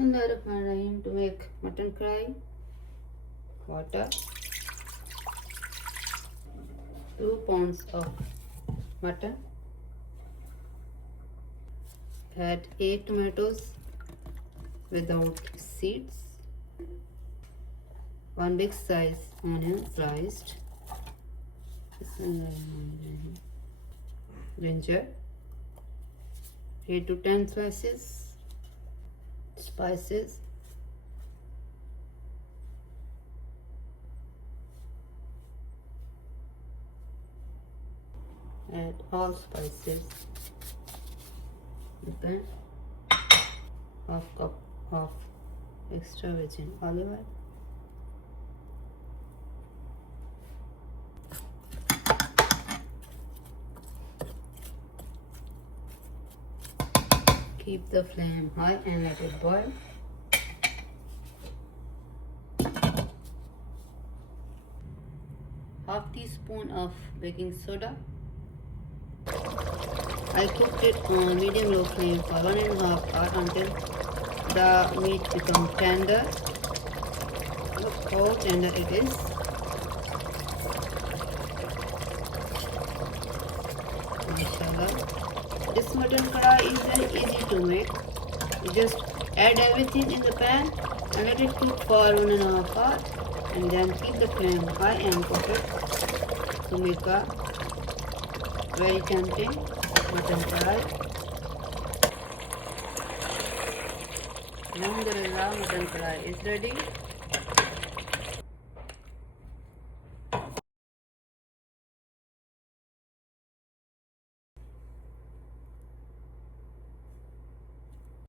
Bismillahirrahmanirrahim. To make mutton karahi, water, 2 pounds of mutton, add 8 tomatoes without seeds, 1 big size onion sliced, ginger, 8 to 10 slices, spices, add all spices, then half cup of extra virgin olive oil, keep the flame high and let it boil. Half teaspoon of baking soda. I cooked it on medium-low flame for 1.5 hours until the meat becomes tender. Look how tender it is. Mashallah. This mutton karahi is very easy to make. You just add everything in the pan and let it cook for 1.5 hours, and then keep the flame high and cook it to make a very tempting mutton karahi. Alhamdulillah, mutton karahi is ready.